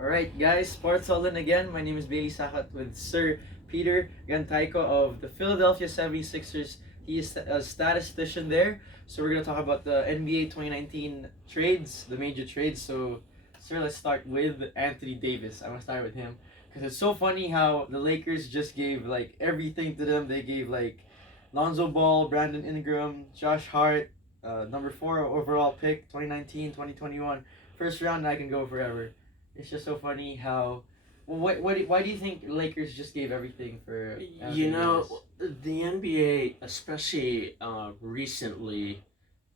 Alright guys, Sports All In again. My name is Baileyss Acot with Sir Peter Gancayco of the Philadelphia 76ers. He is a statistician there. So we're going to talk about the NBA 2019 trades, the major trades. So sir, let's start with Anthony Davis. I'm going to start with him. Because it's so funny how the Lakers just gave like everything to them. They gave like Lonzo Ball, Brandon Ingram, Josh Hart, number 4 overall pick, 2019, 2021. First round, I can go forever. It's just so funny how. Well, why do you think Lakers just gave everything for Anthony Davis? The NBA, especially recently,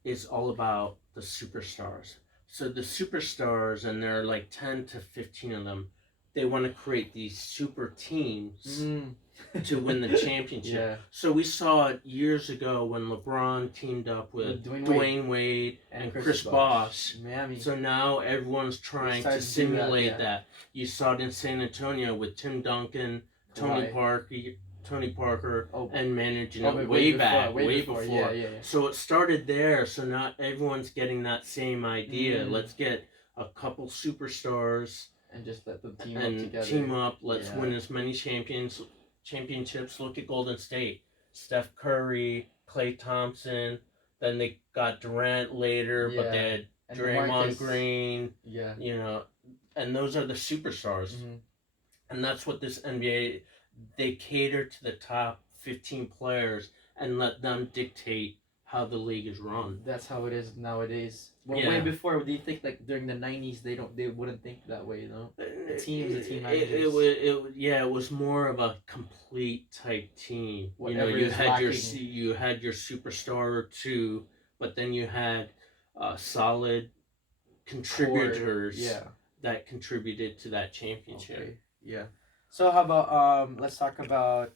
is all about the superstars. So the superstars, and there are like 10 to 15 of them, they want to create these super teams to win the championship. Yeah. So we saw it years ago when LeBron teamed up with Dwayne Wade and Chris Bosh. Miami. So now everyone's trying to simulate that. You saw it in San Antonio with Tim Duncan, Tony Parker, and managing it way before. Yeah. So it started there. So now everyone's getting that same idea. Mm. Let's get a couple superstars and just let them team up. Let's win as many championships. Look at Golden State. Steph Curry, Klay Thompson. Then they got Durant later, but they had and Draymond Green. Yeah. And those are the superstars. Mm-hmm. And that's what this NBA, they cater to the top 15 players and let them dictate how the league is run. That's how it is nowadays. Well, way before, do you think like during the 90s they wouldn't think that way, The team managers. It was more of a complete type team. Whatever you had your superstar or two, but then you had solid contributors that contributed to that championship. Okay. Yeah. So how about let's talk about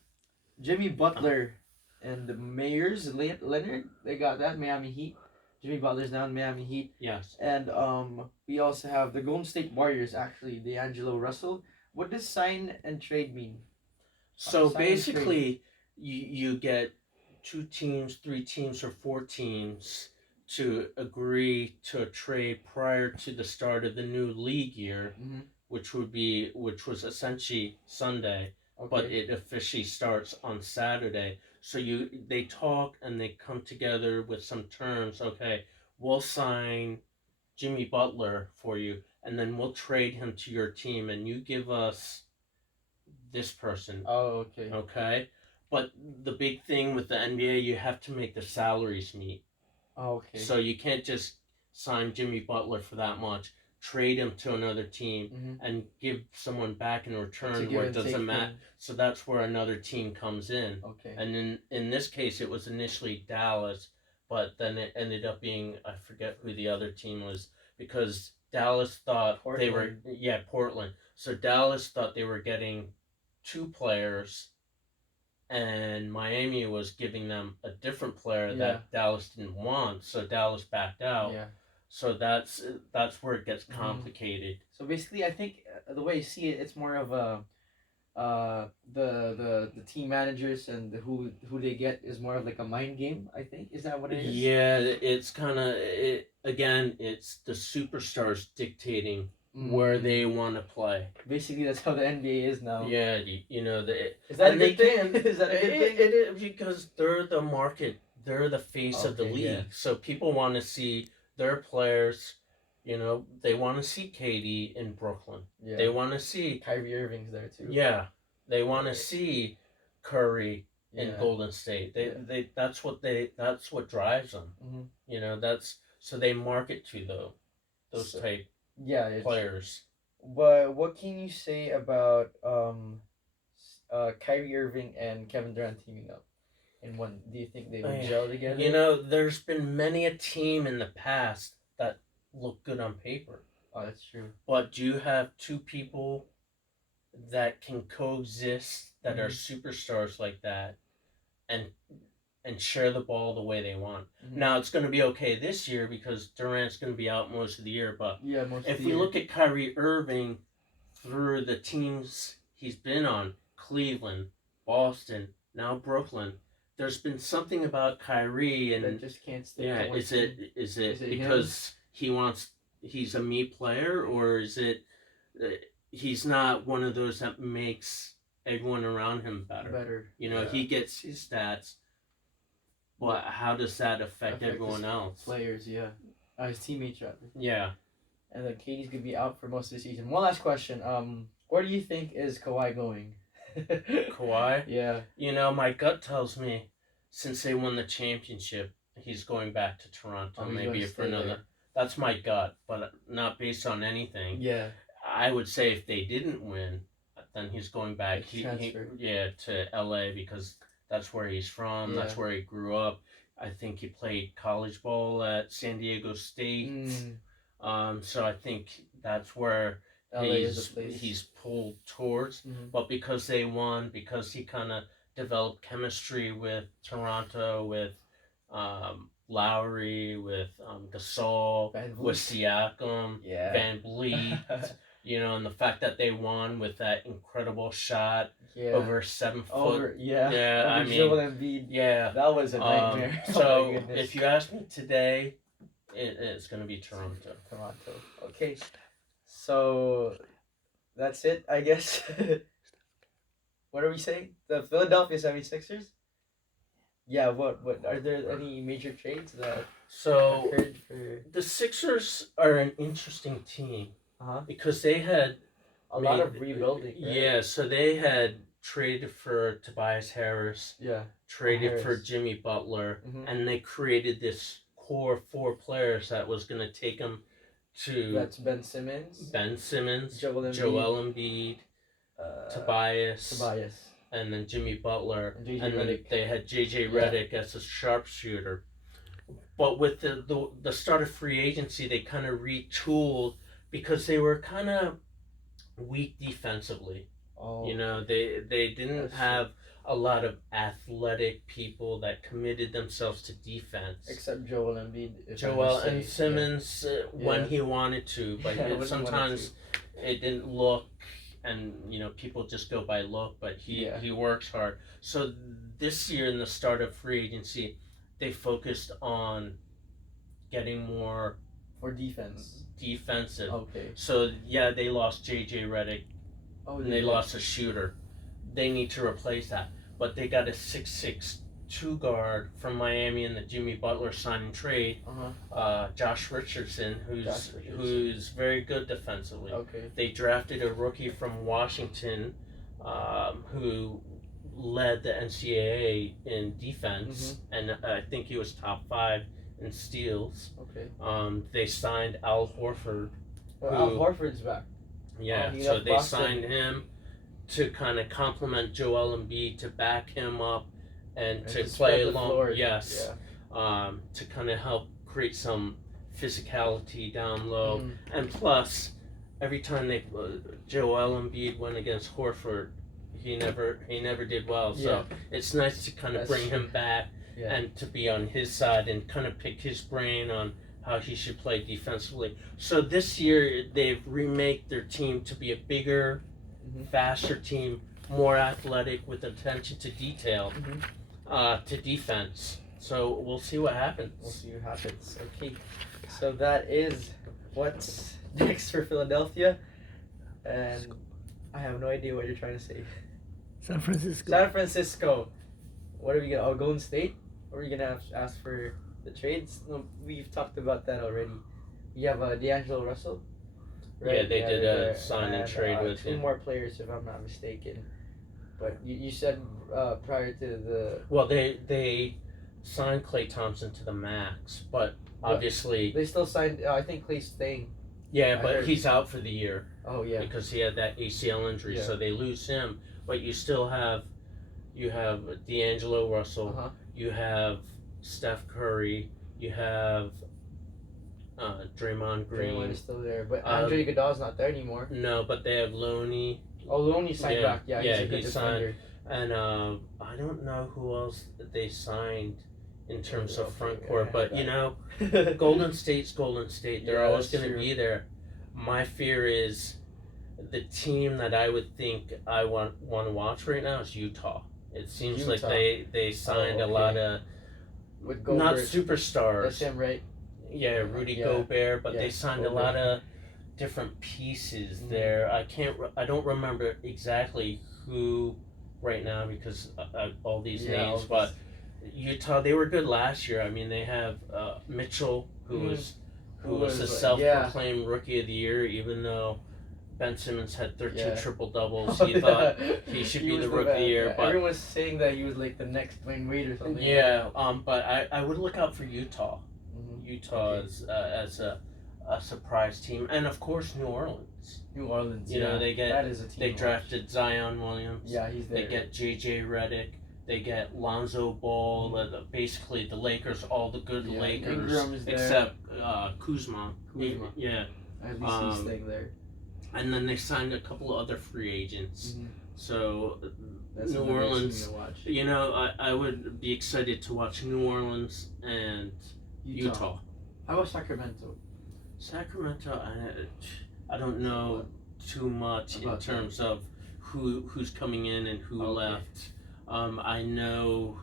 Jimmy Butler and the Mayors, Leonard. They got that Miami Heat. Jimmy Butler's now in Miami Heat. Yes. And we also have the Golden State Warriors, actually, D'Angelo Russell. What does sign and trade mean? So basically, you get 2 teams, 3 teams, or 4 teams to agree to a trade prior to the start of the new league year, which was essentially Sunday, but it officially starts on Saturday. So they talk and they come together with some terms. Okay, we'll sign Jimmy Butler for you, and then we'll trade him to your team, and you give us this person. Oh, okay. Okay, but the big thing with the NBA, you have to make the salaries meet. Oh, okay. So you can't just sign Jimmy Butler for that much, trade him to another team, and give someone back in return where it doesn't matter. So that's where another team comes in. Okay. And in this case, it was initially Dallas, but then it ended up being, I forget who the other team was, because Dallas thought Portland. Portland. So Dallas thought they were getting 2 players, and Miami was giving them a different player that Dallas didn't want, so Dallas backed out. Yeah. So that's where it gets complicated. So basically, I think the way you see it, it's more of a the team managers and who they get is more of like a mind game. I think, is that what it is? Yeah, it's kind of again. It's the superstars dictating where they want to play. Basically, that's how the NBA is now. Yeah, is that a good thing? Is that a good thing? It is, because they're the market. They're the face of the league. Yeah. So people want to see their players. They want to see KD in Brooklyn. Yeah. They want to see Kyrie Irving's there too. Yeah, they want to see Curry in Golden State. That's what drives them. So they market to those type players. But what can you say about Kyrie Irving and Kevin Durant teaming up? And when do you think they would gel together? There's been many a team in the past that look good on paper. Oh, that's true. But do you have 2 people that can coexist, that are superstars like that, and share the ball the way they want? Now, it's going to be okay this year because Durant's going to be out most of the year, but if we look at Kyrie Irving through the teams he's been on, Cleveland, Boston, now Brooklyn, there's been something about Kyrie and that just can't stay. Yeah, is it because he's a me player, or is it he's not one of those that makes everyone around him better. You know, he gets his stats, but how does that affect everyone else? Players, his teammates rather. Yeah. And then KD's gonna be out for most of the season. One last question. Where do you think is Kawhi going? Kawhi? Yeah. You know, my gut tells me since they won the championship, he's going back to Toronto, maybe for another. There. That's my gut, but not based on anything. Yeah. I would say if they didn't win, then he's going back. To LA because that's where he's from. Yeah. That's where he grew up. I think he played college ball at San Diego State. So I think that's where he's pulled towards. But because they won, because he kind of developed chemistry with Toronto, with Lowry, with Gasol, with Siakam, Van Vliet, you know, and the fact that they won with that incredible shot over 7 foot. Over I mean, Joel Embiid. That was a nightmare. So if you ask me today, it's going to be Toronto. Okay. So that's it, I guess. What are we saying? The Philadelphia 76ers? Yeah, what are there any major trades that occurred for... The Sixers are an interesting team because they had a lot of rebuilding. Right? Yeah, so they had traded for Tobias Harris. Yeah. Traded for Jimmy Butler, and they created this core 4 players that was going to take them to... That's Ben Simmons, Joel Embiid, Tobias, and then Jimmy Butler, and then they had JJ Redick as a sharpshooter. But with the start of free agency, they kind of retooled because they were kind of weak defensively. You know, they didn't have a lot of athletic people that committed themselves to defense. Except Joel Embiid. And Simmons when he wanted to, but sometimes it didn't look, and you know, people just go by look, but he works hard. So this year in the start of free agency, they focused on getting more for defensive. Okay. So they lost JJ Redick. And they lost a shooter. They need to replace that. But they got a 6'6" 2 guard from Miami in the Jimmy Butler sign and trade. Josh Richardson, who's very good defensively. Okay. They drafted a rookie from Washington, who led the NCAA in defense, and I think he was top 5 in steals. Okay. They signed Al Horford. Al Horford's back. Yeah, so they signed him to kind of complement Joel Embiid, to back him up, and to play along. Yes, to kind of help create some physicality down low. And plus, every time Joel Embiid went against Horford, he never did well. So it's nice to kind of bring him back and to be on his side and kind of pick his brain on how he should play defensively. So this year they've remade their team to be a bigger, faster team, more athletic, with attention to detail, to defense. So we'll see what happens. Okay, so that is what's next for Philadelphia, and I have no idea what you're trying to say. San Francisco. What are we gonna? Golden State? Or are we gonna ask for the trades? No, we've talked about that already. You have D'Angelo Russell. Right? Yeah, they did a sign and trade with 2 more players, if I'm not mistaken. But you said prior to the... Well, they signed Klay Thompson to the max, but obviously... They still signed... I think Klay's staying. Yeah, but he's out for the year. Oh, yeah. Because he had that ACL injury, so they lose him. But you still have... You have D'Angelo Russell. You have Steph Curry. You have Draymond Green. Draymond is still there, but Andre Iguodala's not there anymore. No, but they have Loney. Oh, Loney signed back. Yeah, he's a good defender. And I don't know who else they signed in terms of front court, but you know, Golden State's Golden State. They're always going to be there. My fear is the team that I would think I want to watch right now is Utah. It seems like they signed a lot of not superstars. That's him, right? Yeah, Rudy Gobert, but they signed a lot of different pieces there. I don't remember exactly who right now because all these names, but Utah, they were good last year. I mean, they have Mitchell, who was the self-proclaimed rookie of the year, even though Ben Simmons had 13 triple doubles. He thought he should be the rookie of the year. But everyone was saying that he was like the next Dwayne Wade or something. Yeah, but I would look out for Utah. Utah as a surprise team, and of course New Orleans. New Orleans, you know, they team drafted Zion Williams. Yeah, he's there. They get JJ Redick. They get Lonzo Ball. Basically the Lakers, all the good Lakers, except Kuzma. Yeah, at least he's staying there. And then they signed a couple of other free agents. So that's New Orleans, you know, I would be excited to watch New Orleans and Utah. How about Sacramento? Sacramento, I don't know too much in terms of who's coming in and who left. I know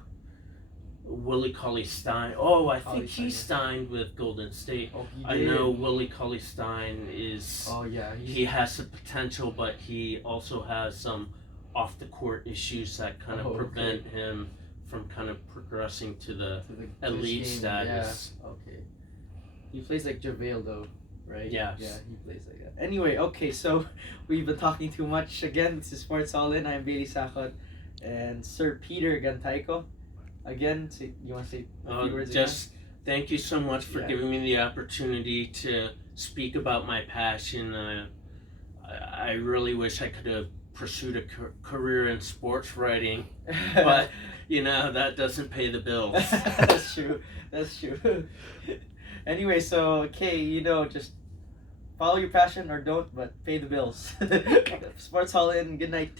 Willie Cauley-Stein. Oh, I think he signed with Golden State. Oh, he did. I know Willie Cauley-Stein is. Oh yeah. He has the potential, but he also has some off-the-court issues that kind of prevent him from kind of progressing to the elite status. Yeah. Okay. He plays like JaVale though, right? Yes. Yeah, he plays like that. Anyway, okay, so we've been talking too much. Again, this is Sports All In. I'm Baileyss Acot and Sir Peter Gancayco. Again, you want to say a few words again? Thank you so much for giving me the opportunity to speak about my passion. I really wish I could have pursued a career in sports writing, but you know that doesn't pay the bills. That's true. That's true. Anyway, so okay, you know, just follow your passion or don't, but pay the bills. Sports All In. Good night.